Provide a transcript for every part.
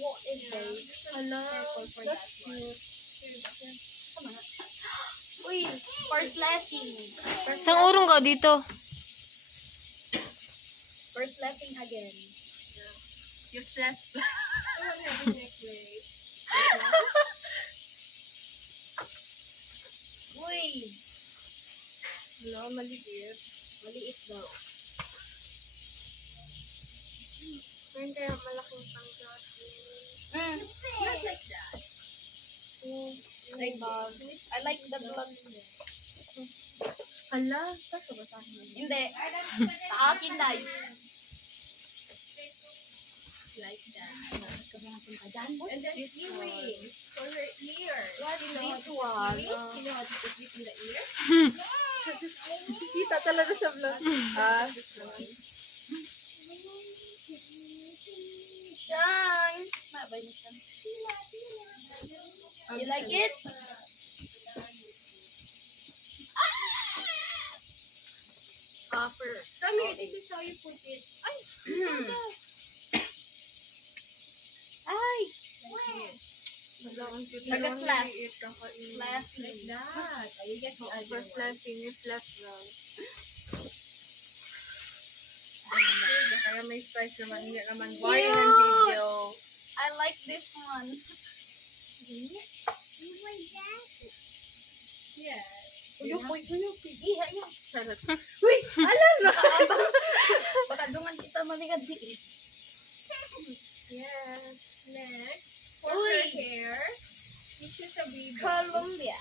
What is this? Hello. For That's that one. cute. Come on. Uy, first laughing. Isang urong ka dito. First laughing again. You slept. Someone having necklace. Uy, Hello, maliit. maliit daw. Meron kaya malaking panggas. Not like that. Like this. I like the blood. Hala, kaso basahin mo. Hindi. Sa akin na. Like that. And then earrings for her ear. What is this one? You know how to put this in the ear? Kita talaga sa vlog. Shine. Mabay na siya. You like it? Offer. Come here, this is how you put it. Ay! Ay! Wala, ang cute. Naga-slap. Maliit, kakainin. Slap like that. Oh, you get the other First one. slapping, you slap lang. Kaya may spice naman, hindi naman boring ang video. I like this one. Yes. Uyupoy. Iya, iya. Charot. Uy! Alam na! Baka dungan kita maligad di. Yes. Next. For Uy! her hair, you choose a baby. Colombia.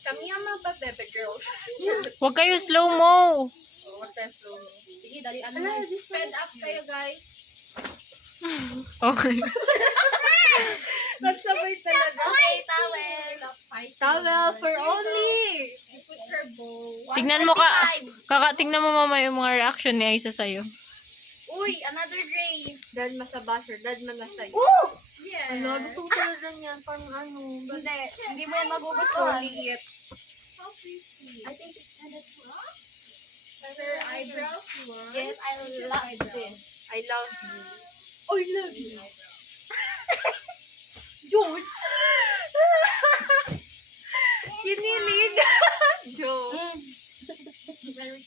Kami ang mga bebe girls. Huwag kayo slow-mo. What the slow. Sige, dali ano. Ala, sped up kayo guys. Okay. Nagsabay talaga. Okay, towel. Towel for only. You put her bow. Tignan mo ka. 125. Tignan mo mamaya yung mga reaction ni Aisa sa'yo. Uy, another gray. Dad sa basher, dad man na sa'yo. Ooh! Yes. Ano, gusto ko talaga niyan. Parang ano. Hindi mo yan magugustuhan. Liit. How pretty. I think it's kind of soft. Her eyebrows one. Yes, I love this. I love you. Oh, I love you. George! Kinilig! George. Very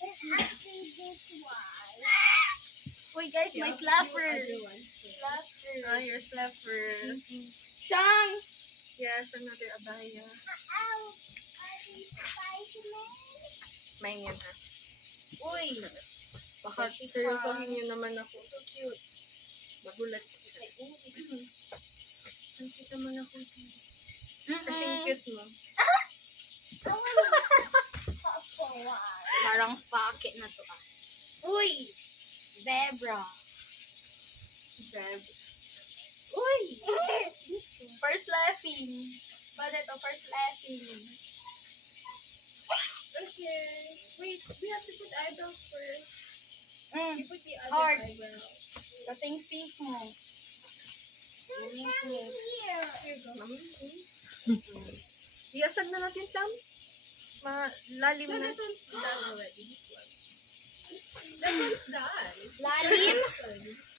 Uy guys, my slapper. Slapper. Oh, your slapper. Shang! Yes, another abaya. May yan ha. Uy! Baka seryosohin niyo naman ako. So cute. Magulat ko siya. Ang cute naman ako. Kasi cute mo. Parang pocket na to ah. Uy! Zebra. Zeb. Uy! First laughing. Pwede to, first laughing. Okay. Wait, we have to put eyebrows first. You put the other Hard. eyebrow. Kasing pink mo. Here you go. Iyasag na natin, Sam. Malalim No, na. that one's done already. This one. That one's done. Lalim?